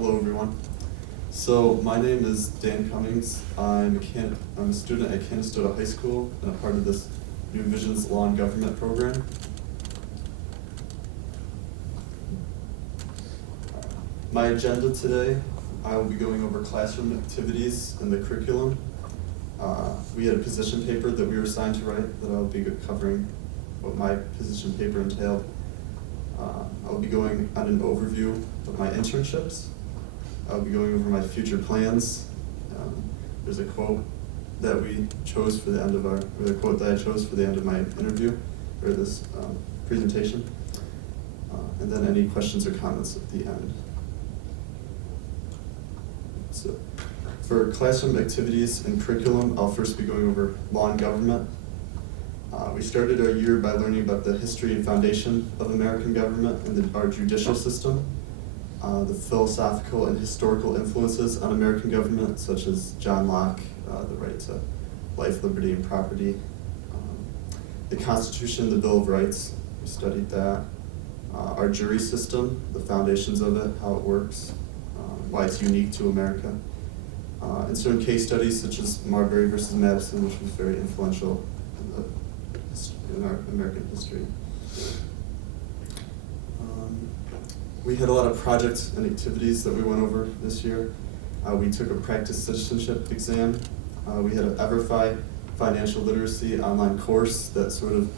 Hello, everyone. So my name is Dan Cummings. I'm a student at Canastota High School and a part of this New Visions Law and Government program. My agenda today, I will be going over classroom activities and the curriculum. We had a position paper that we were assigned to write that I'll be covering what my position paper entailed. I'll be going on an overview of my internships. I'll be going over my future plans. There's a quote that we chose for the end of or the quote that I chose for the end of my interview, or this presentation. And then any questions or comments at the end. So, for classroom activities and curriculum, I'll first be going over law and government. We started our year by learning about the history and foundation of American government and our judicial system, the philosophical and historical influences on American government, such as John Locke, the right to life, liberty, and property, the Constitution, the Bill of Rights, we studied that, our jury system, the foundations of it, how it works, why it's unique to America, and certain case studies such as Marbury versus Madison, which was very influential in our American history. We had a lot of projects and activities that we went over this year. We took a practice citizenship exam. We had an EverFi financial literacy online course that sort of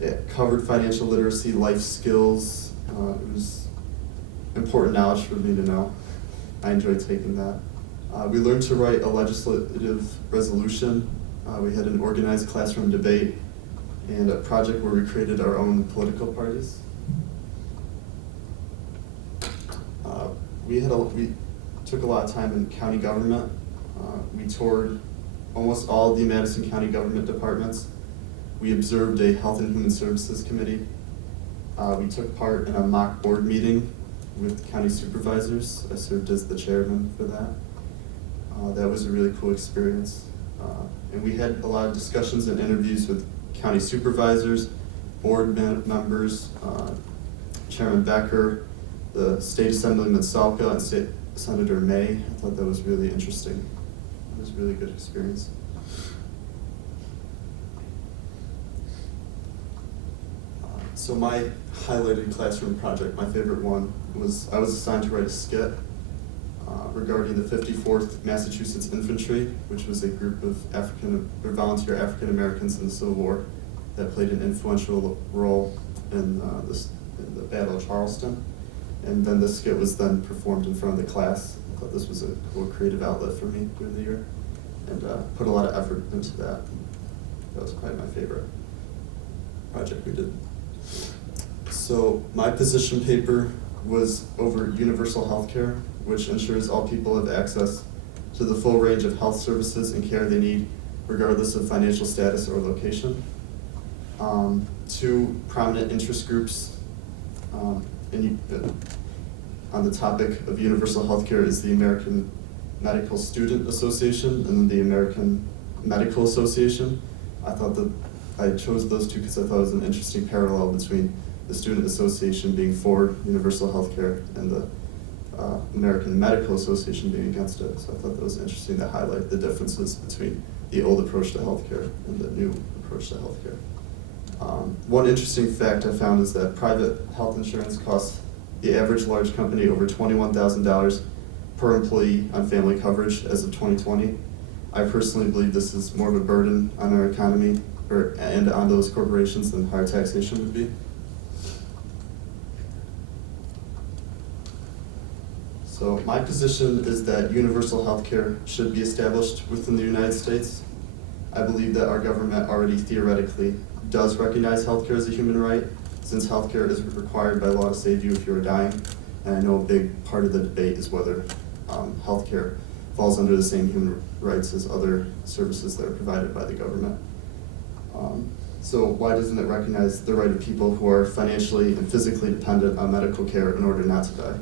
it covered financial literacy, life skills. It was important knowledge for me to know. I enjoyed taking that. We learned to write a legislative resolution. We had an organized classroom debate and a project where we created our own political parties. We took a lot of time in county government. We toured almost all of the Madison County government departments. We observed a Health and Human Services Committee. We took part in a mock board meeting with county supervisors. I served as the chairman for that. That was a really cool experience. And we had a lot of discussions and interviews with county supervisors, board members, Chairman Becker, the State Assemblyman Salka, and State Senator May. I thought that was really interesting. It was a really good experience. So my highlighted classroom project, my favorite one, was I was assigned to write a skit regarding the 54th Massachusetts Infantry, which was a group of volunteer African Americans in the Civil War that played an influential role in the Battle of Charleston. And then the skit was then performed in front of the class. I thought this was a cool creative outlet for me during the year, and put a lot of effort into that. That was probably my favorite project we did. So my position paper was over universal health care, which ensures all people have access to the full range of health services and care they need, regardless of financial status or location. Two prominent interest groups on the topic of universal health care is the American Medical Student Association and the American Medical Association. I thought that I chose those two because I thought it was an interesting parallel between the Student Association being for universal health care and the American Medical Association being against it. So I thought that was interesting to highlight the differences between the old approach to healthcare and the new approach to healthcare. One interesting fact I found is that private health insurance costs the average large company over $21,000 per employee on family coverage as of 2020. I personally believe this is more of a burden on our economy and on those corporations than higher taxation would be. So my position is that universal health care should be established within the United States. I believe that our government already theoretically does recognize healthcare as a human right, since healthcare is required by law to save you if you are dying. And I know a big part of the debate is whether healthcare falls under the same human rights as other services that are provided by the government. So why doesn't it recognize the right of people who are financially and physically dependent on medical care in order not to die?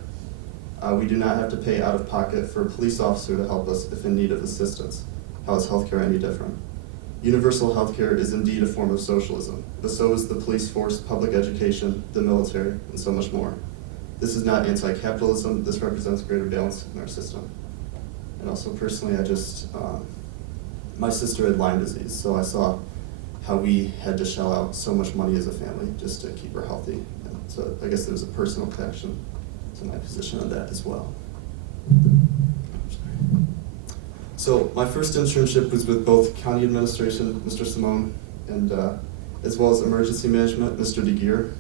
We do not have to pay out of pocket for a police officer to help us if in need of assistance. How is healthcare any different? Universal healthcare is indeed a form of socialism, but so is the police force, public education, the military, and so much more. This is not anti-capitalism. This represents greater balance in our system. And also personally, my sister had Lyme disease, so I saw how we had to shell out so much money as a family just to keep her healthy. And so I guess there was a personal connection to my position on that as well. So my first internship was with both county administration, Mr. Simone, and as well as emergency management, Mr. DeGear.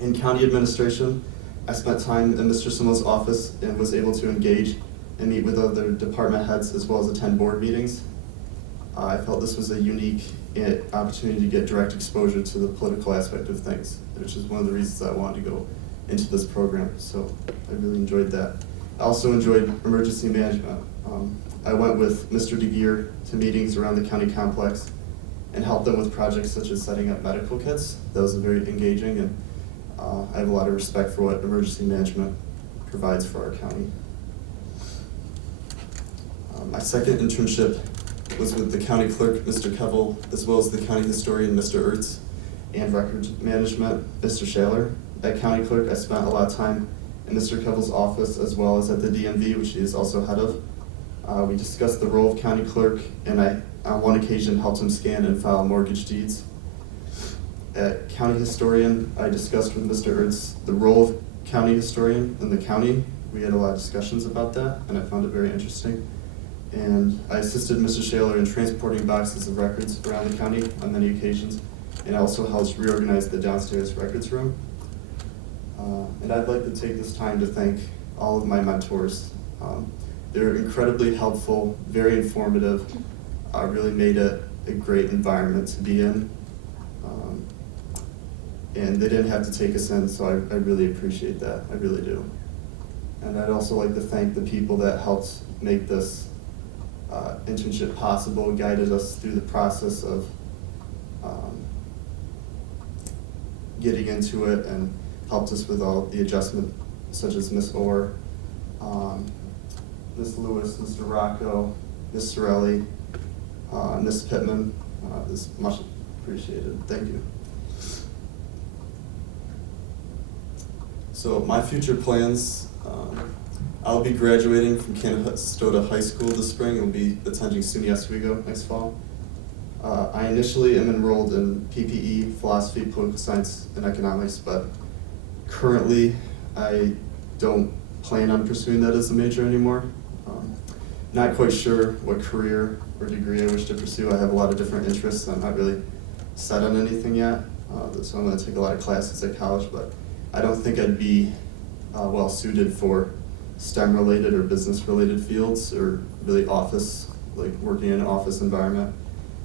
In county administration, I spent time in Mr. Simone's office and was able to engage and meet with other department heads as well as attend board meetings. I felt this was a unique opportunity to get direct exposure to the political aspect of things, which is one of the reasons I wanted to go into this program. So I really enjoyed that. I also enjoyed emergency management. I went with Mr. DeGear to meetings around the county complex and helped them with projects such as setting up medical kits. That was very engaging, and I have a lot of respect for what emergency management provides for our county. My second internship was with the county clerk, Mr. Kevel, as well as the county historian, Mr. Ertz, and records management, Mr. Shaler. At county clerk, I spent a lot of time in Mr. Kevel's office as well as at the DMV, which he is also head of. We discussed the role of county clerk, and I, on one occasion, helped him scan and file mortgage deeds. At county historian, I discussed with Mr. Ertz the role of county historian in the county. We had a lot of discussions about that, and I found it very interesting. And I assisted Mr. Shaler in transporting boxes of records around the county on many occasions, and I also helped reorganize the downstairs records room. And I'd like to take this time to thank all of my mentors. They're incredibly helpful, very informative, really made it a great environment to be in. And they didn't have to take us in, so I really appreciate that, I really do. And I'd also like to thank the people that helped make this internship possible, guided us through the process of getting into it, and helped us with all the adjustment, such as Ms. Orr, Ms. Lewis, Mr. Rocco, Ms. Sorelli, Ms. Pittman. This is much appreciated. Thank you. So my future plans, I'll be graduating from Canastota High School this spring and will be attending SUNY Oswego next fall. I initially am enrolled in PPE, philosophy, political science, and economics, but currently I don't plan on pursuing that as a major anymore. Not quite sure what career or degree I wish to pursue. I have a lot of different interests. I'm not really set on anything yet, so I'm going to take a lot of classes at college, but I don't think I'd be well suited for STEM-related or business-related fields, or really office, like working in an office environment.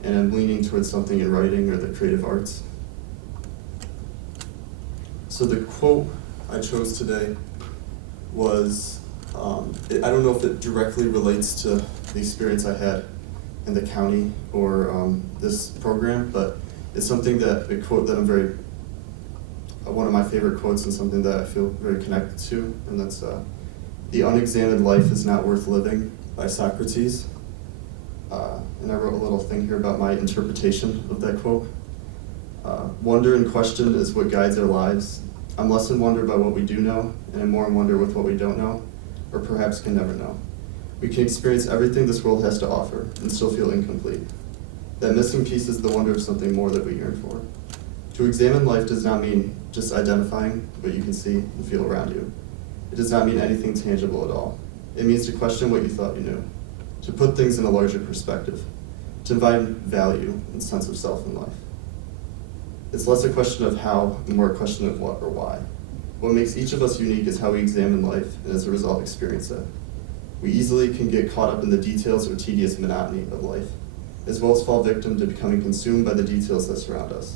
And I'm leaning towards something in writing or the creative arts. So the quote I chose today was, I don't know if it directly relates to the experience I had in the county or this program, but it's something that, a quote that I'm one of my favorite quotes, and something that I feel very connected to, and that's, "The unexamined life is not worth living," by Socrates. And I wrote a little thing here about my interpretation of that quote. "Wonder and question is what guides our lives. I'm less in wonder by what we do know, and I'm more in wonder with what we don't know, or perhaps can never know. We can experience everything this world has to offer and still feel incomplete. That missing piece is the wonder of something more that we yearn for. To examine life does not mean just identifying what you can see and feel around you. It does not mean anything tangible at all. It means to question what you thought you knew, to put things in a larger perspective, to find value and sense of self in life. It's less a question of how and more a question of what or why. What makes each of us unique is how we examine life and as a result experience it. We easily can get caught up in the details or tedious monotony of life, as well as fall victim to becoming consumed by the details that surround us.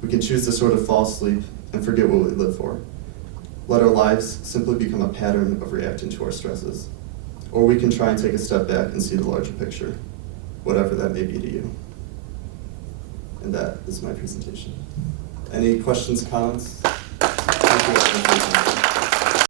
We can choose to sort of fall asleep and forget what we live for. Let our lives simply become a pattern of reacting to our stresses. Or we can try and take a step back and see the larger picture, whatever that may be to you." And that is my presentation. Any questions, comments? Thank you.